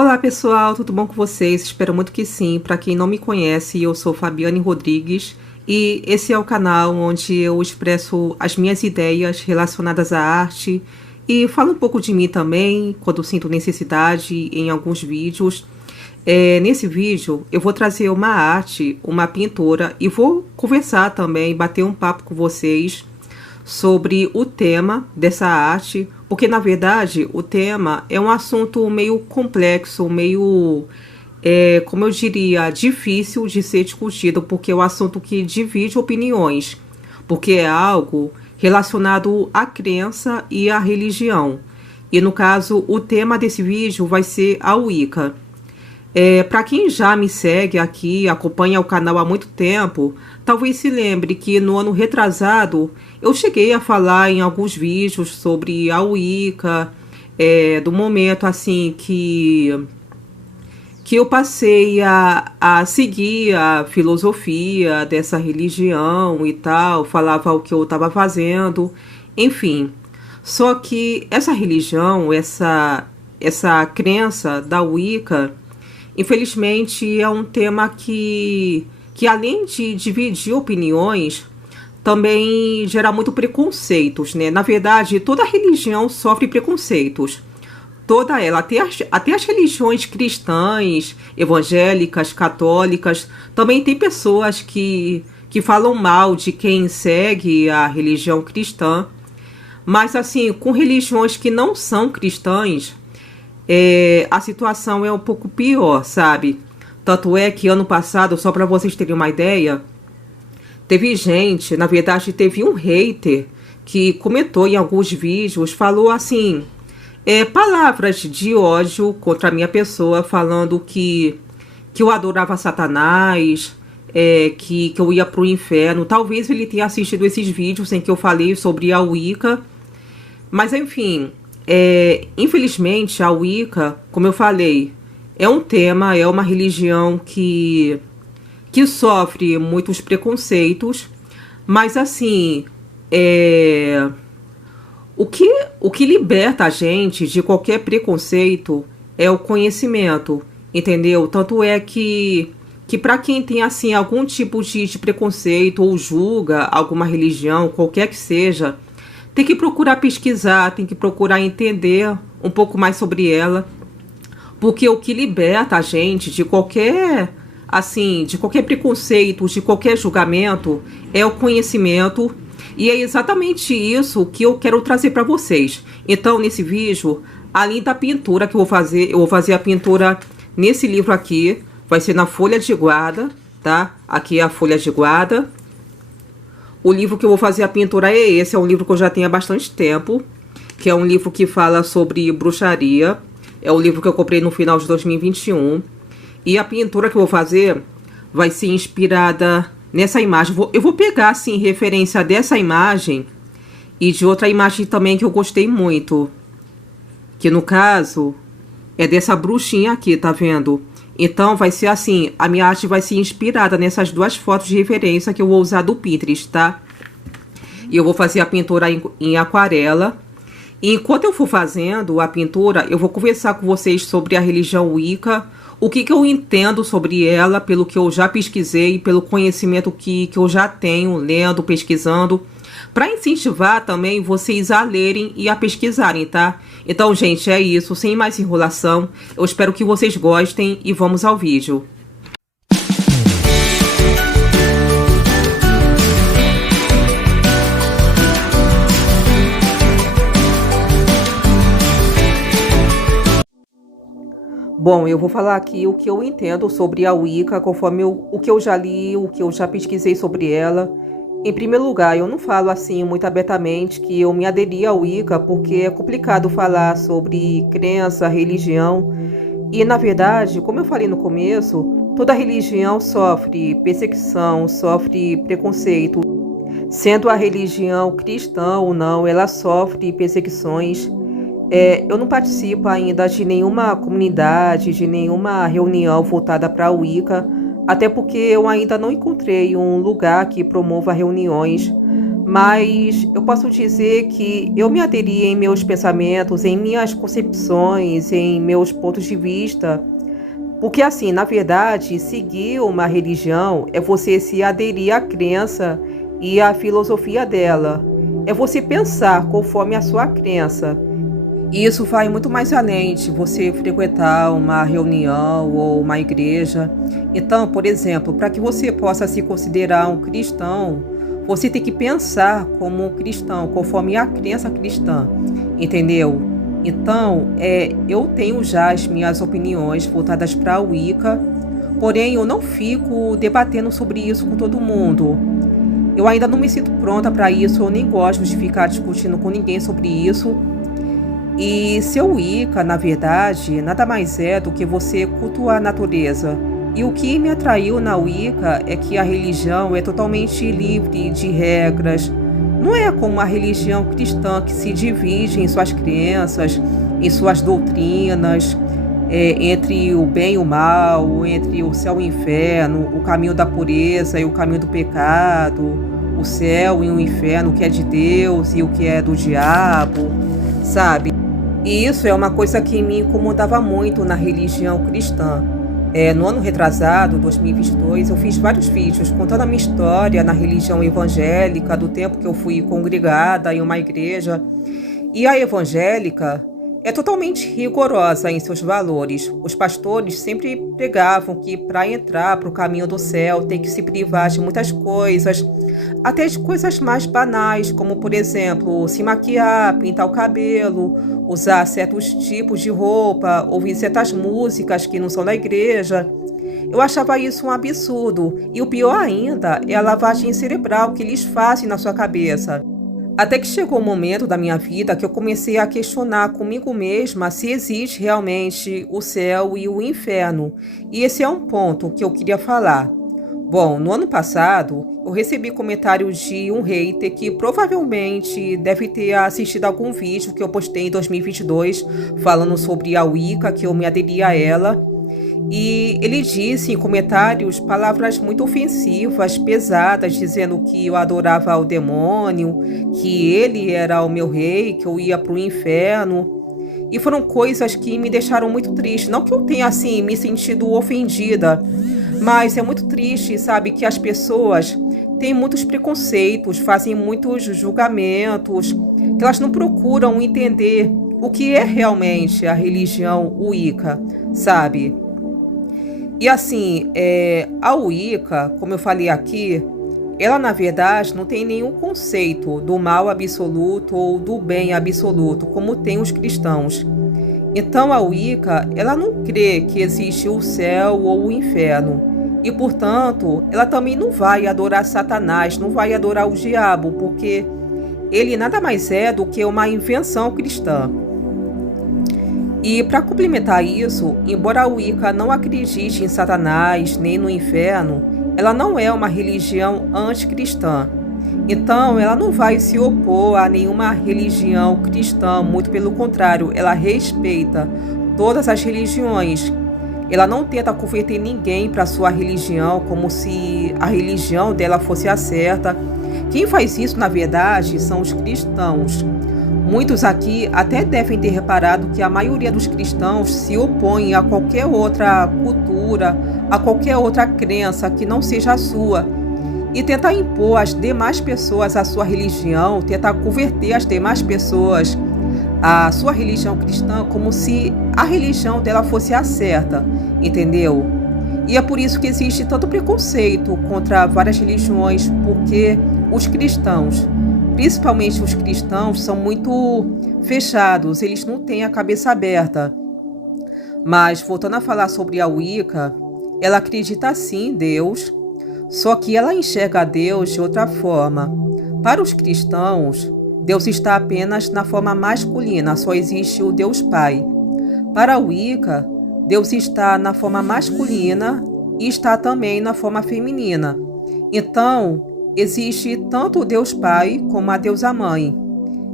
Olá pessoal, tudo bom com vocês? Espero muito que sim. Para quem não me conhece, eu sou Fabiane Rodrigues e esse é o canal onde eu expresso as minhas ideias relacionadas à arte e falo um pouco de mim também, quando sinto necessidade em alguns vídeos. Nesse vídeo eu vou trazer uma arte, uma pintora e vou conversar também, bater um papo com vocês sobre o tema dessa arte, porque na verdade o tema é um assunto meio complexo, meio, como eu diria, difícil de ser discutido, porque é um assunto que divide opiniões, porque é algo relacionado à crença e à religião. E no caso, o tema desse vídeo vai ser a Wicca. Para quem já me segue aqui, acompanha o canal há muito tempo, talvez se lembre que no ano retrasado eu cheguei a falar em alguns vídeos sobre a Wicca, do momento assim que eu passei a seguir a filosofia dessa religião e tal, falava o que eu estava fazendo, enfim. Só que essa religião, essa crença da Wicca, infelizmente, é um tema que além de dividir opiniões, também gera muito preconceitos, né? Na verdade, toda religião sofre preconceitos. Toda ela, até as religiões cristãs, evangélicas, católicas, também tem pessoas que falam mal de quem segue a religião cristã. Mas, assim, com religiões que não são cristãs, a situação é um pouco pior, sabe? Tanto é que ano passado, só para vocês terem uma ideia, teve gente, na verdade teve um hater que comentou em alguns vídeos, falou assim, palavras de ódio contra a minha pessoa, falando que eu adorava Satanás, que eu ia pro inferno. Talvez ele tenha assistido esses vídeos em que eu falei sobre a Wicca, mas enfim, infelizmente a Wicca, como eu falei, é um tema, é uma religião que sofre muitos preconceitos, mas assim, o que liberta a gente de qualquer preconceito é o conhecimento, entendeu? Tanto é que para quem tem assim algum tipo de preconceito ou julga alguma religião, qualquer que seja, tem que procurar pesquisar, tem que procurar entender um pouco mais sobre ela, porque o que liberta a gente de qualquer, assim, de qualquer preconceito, de qualquer julgamento, é o conhecimento, e é exatamente isso que eu quero trazer para vocês. Então, nesse vídeo, além da pintura que eu vou fazer a pintura nesse livro aqui, vai ser na folha de guarda, tá? Aqui é a folha de guarda. O livro que eu vou fazer a pintura é esse, é um livro que eu já tenho há bastante tempo, que é um livro que fala sobre bruxaria. É o livro que eu comprei no final de 2021. E a pintura que eu vou fazer vai ser inspirada nessa imagem. Eu vou pegar, assim, referência dessa imagem e de outra imagem também que eu gostei muito. Que no caso é dessa bruxinha aqui, tá vendo? Então vai ser assim, a minha arte vai ser inspirada nessas duas fotos de referência que eu vou usar do Pinterest, tá? E eu vou fazer a pintura em aquarela. E enquanto eu for fazendo a pintura, eu vou conversar com vocês sobre a religião Wicca, o que eu entendo sobre ela, pelo que eu já pesquisei, pelo conhecimento que eu já tenho, lendo, pesquisando, para incentivar também vocês a lerem e a pesquisarem, tá? Então, gente, é isso, sem mais enrolação. Eu espero que vocês gostem e vamos ao vídeo. Bom, eu vou falar aqui o que eu entendo sobre a Wicca, conforme o que eu já li, o que eu já pesquisei sobre ela. Em primeiro lugar, eu não falo assim muito abertamente que eu me aderi à Wicca, porque é complicado falar sobre crença, religião. E, na verdade, como eu falei no começo, toda religião sofre perseguição, sofre preconceito. Sendo a religião cristã ou não, ela sofre perseguições. Eu não participo ainda de nenhuma comunidade, de nenhuma reunião voltada para a Wicca, até porque eu ainda não encontrei um lugar que promova reuniões. Mas eu posso dizer que eu me aderi em meus pensamentos, em minhas concepções, em meus pontos de vista, porque assim, na verdade, seguir uma religião é você se aderir à crença e à filosofia dela. É você pensar conforme a sua crença. E isso vai muito mais além de você frequentar uma reunião ou uma igreja. Então, por exemplo, para que você possa se considerar um cristão, você tem que pensar como um cristão, conforme a crença cristã, entendeu? Então, eu tenho já as minhas opiniões voltadas para a Wicca, porém eu não fico debatendo sobre isso com todo mundo. Eu ainda não me sinto pronta para isso, eu nem gosto de ficar discutindo com ninguém sobre isso. E seu Wicca, na verdade, nada mais é do que você cultuar a natureza. E o que me atraiu na Wicca é que a religião é totalmente livre de regras. Não é como a religião cristã que se divide em suas crenças, em suas doutrinas, entre o bem e o mal, entre o céu e o inferno, o caminho da pureza e o caminho do pecado, o céu e o inferno, o que é de Deus e o que é do diabo, sabe? E isso é uma coisa que me incomodava muito na religião cristã. No ano retrasado, 2022, eu fiz vários vídeos contando a minha história na religião evangélica, do tempo que eu fui congregada em uma igreja. E a evangélica é totalmente rigorosa em seus valores. Os pastores sempre pregavam que para entrar para o caminho do céu tem que se privar de muitas coisas, até de coisas mais banais, como por exemplo, se maquiar, pintar o cabelo, usar certos tipos de roupa, ouvir certas músicas que não são da igreja. Eu achava isso um absurdo, e o pior ainda é a lavagem cerebral que eles fazem na sua cabeça. Até que chegou o momento da minha vida que eu comecei a questionar comigo mesma se existe realmente o céu e o inferno. E esse é um ponto que eu queria falar. Bom, no ano passado, eu recebi comentários de um hater que provavelmente deve ter assistido algum vídeo que eu postei em 2022 falando sobre a Wicca, que eu me aderi a ela. E ele disse em comentários palavras muito ofensivas, pesadas, dizendo que eu adorava o demônio, que ele era o meu rei, que eu ia para o inferno. E foram coisas que me deixaram muito triste. Não que eu tenha, assim, me sentido ofendida, mas é muito triste, sabe, que as pessoas têm muitos preconceitos, fazem muitos julgamentos, que elas não procuram entender o que é realmente a religião Wicca, sabe? E assim, a Wicca, como eu falei aqui, ela na verdade não tem nenhum conceito do mal absoluto ou do bem absoluto, como tem os cristãos. Então a Wicca, ela não crê que existe o céu ou o inferno. E portanto, ela também não vai adorar Satanás, não vai adorar o diabo, porque ele nada mais é do que uma invenção cristã. E para complementar isso, embora a Wicca não acredite em Satanás nem no inferno, ela não é uma religião anticristã. Então, ela não vai se opor a nenhuma religião cristã, muito pelo contrário, ela respeita todas as religiões. Ela não tenta converter ninguém para sua religião como se a religião dela fosse a certa. Quem faz isso, na verdade, são os cristãos. Muitos aqui até devem ter reparado que a maioria dos cristãos se opõe a qualquer outra cultura, a qualquer outra crença que não seja a sua, e tenta impor às demais pessoas a sua religião, tenta converter as demais pessoas à sua religião cristã como se a religião dela fosse a certa, entendeu? E é por isso que existe tanto preconceito contra várias religiões, porque os cristãos, principalmente os cristãos, são muito fechados, eles não têm a cabeça aberta. Mas, voltando a falar sobre a Wicca, ela acredita sim em Deus, só que ela enxerga a Deus de outra forma. Para os cristãos, Deus está apenas na forma masculina, só existe o Deus Pai. Para a Wicca, Deus está na forma masculina e está também na forma feminina. Então, existe tanto o Deus Pai como a Deusa Mãe.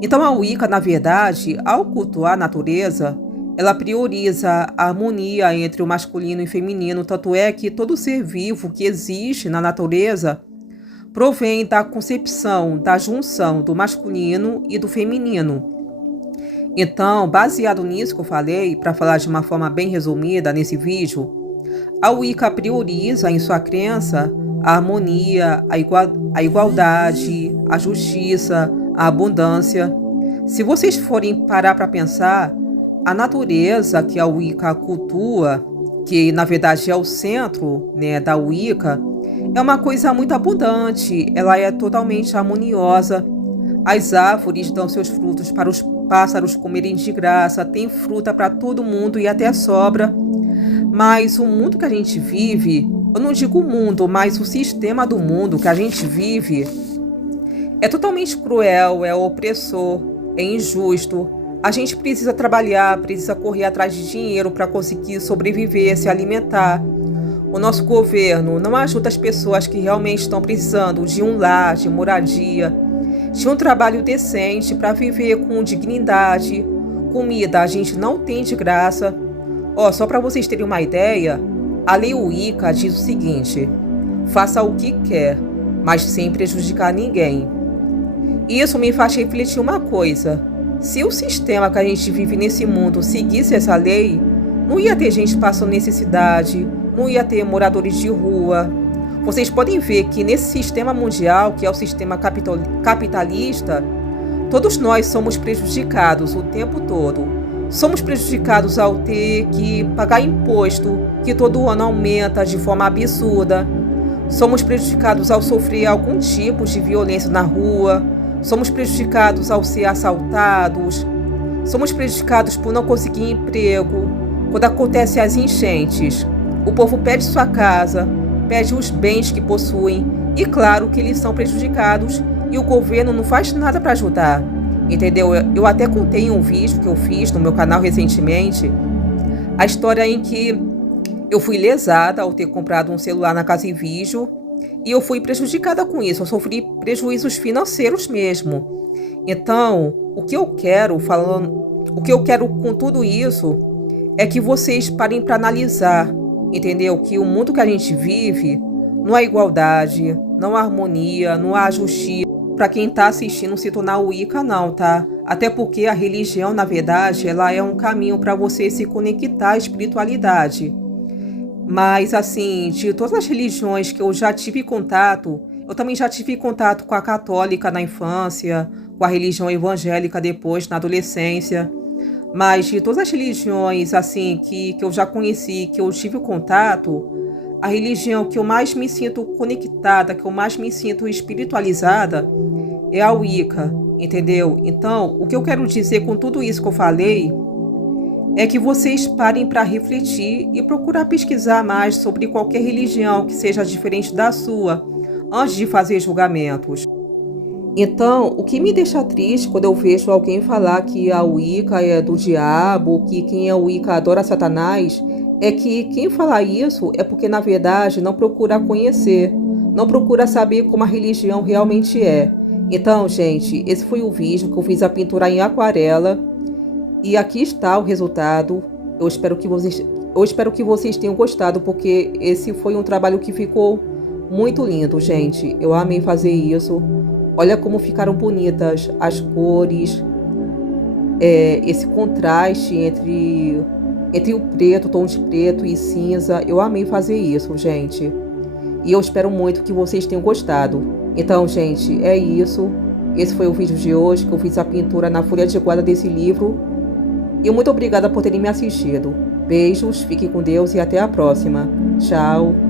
Então a Wicca, na verdade, ao cultuar a natureza, ela prioriza a harmonia entre o masculino e o feminino, tanto é que todo ser vivo que existe na natureza provém da concepção da junção do masculino e do feminino. Então, baseado nisso que eu falei, para falar de uma forma bem resumida nesse vídeo, a Wicca prioriza em sua crença a harmonia, a igualdade, a justiça, a abundância. Se vocês forem parar para pensar, a natureza que a Wicca cultua, que na verdade é o centro, né, da Wicca, é uma coisa muito abundante, ela é totalmente harmoniosa. As árvores dão seus frutos para os pássaros comerem de graça, tem fruta para todo mundo e até sobra. Mas o mundo que a gente vive, eu não digo o mundo, mas o sistema do mundo que a gente vive é totalmente cruel, é opressor, é injusto. A gente precisa trabalhar, precisa correr atrás de dinheiro para conseguir sobreviver, se alimentar. O nosso governo não ajuda as pessoas que realmente estão precisando de um lar, de moradia, de um trabalho decente para viver com dignidade. Comida a gente não tem de graça. Só para vocês terem uma ideia, a lei Wicca diz o seguinte: faça o que quer, mas sem prejudicar ninguém. Isso me faz refletir uma coisa: se o sistema que a gente vive nesse mundo seguisse essa lei, não ia ter gente passando necessidade, não ia ter moradores de rua. Vocês podem ver que nesse sistema mundial, que é o sistema capitalista, todos nós somos prejudicados o tempo todo. Somos prejudicados ao ter que pagar imposto, que todo ano aumenta de forma absurda. Somos prejudicados ao sofrer algum tipo de violência na rua. Somos prejudicados ao ser assaltados. Somos prejudicados por não conseguir emprego. Quando acontecem as enchentes, o povo perde sua casa, perde os bens que possuem. E claro que eles são prejudicados e o governo não faz nada para ajudar. Entendeu? Eu até contei em um vídeo que eu fiz no meu canal recentemente a história em que eu fui lesada ao ter comprado um celular na Casa e Vídeo e eu fui prejudicada com isso. Eu sofri prejuízos financeiros mesmo. Então, o que eu quero com tudo isso é que vocês parem para analisar, entendeu? Que o mundo que a gente vive não há igualdade, não há harmonia, não há justiça. Para quem está assistindo se tornar Wicca, não, tá? Até porque a religião, na verdade, ela é um caminho para você se conectar à espiritualidade. Mas, assim, de todas as religiões que eu já tive contato, eu também já tive contato com a católica na infância, com a religião evangélica depois, na adolescência. Mas de todas as religiões, assim, que eu já conheci, que eu tive contato, a religião que eu mais me sinto conectada, que eu mais me sinto espiritualizada, é a Wicca, entendeu? Então, o que eu quero dizer com tudo isso que eu falei é que vocês parem para refletir e procurar pesquisar mais sobre qualquer religião que seja diferente da sua, antes de fazer julgamentos. Então, o que me deixa triste quando eu vejo alguém falar que a Wicca é do diabo, que quem é Wicca adora Satanás, é que quem fala isso é porque, na verdade, não procura conhecer, não procura saber como a religião realmente é. Então, gente, esse foi o vídeo que eu fiz a pintura em aquarela. E aqui está o resultado. Eu espero que vocês tenham gostado, porque esse foi um trabalho que ficou muito lindo, gente. Eu amei fazer isso. Olha como ficaram bonitas as cores, esse contraste entre o preto, tom de preto e cinza. Eu amei fazer isso, gente. E eu espero muito que vocês tenham gostado. Então, gente, é isso. Esse foi o vídeo de hoje, que eu fiz a pintura na folha de guarda desse livro. E muito obrigada por terem me assistido. Beijos, fiquem com Deus e até a próxima. Tchau.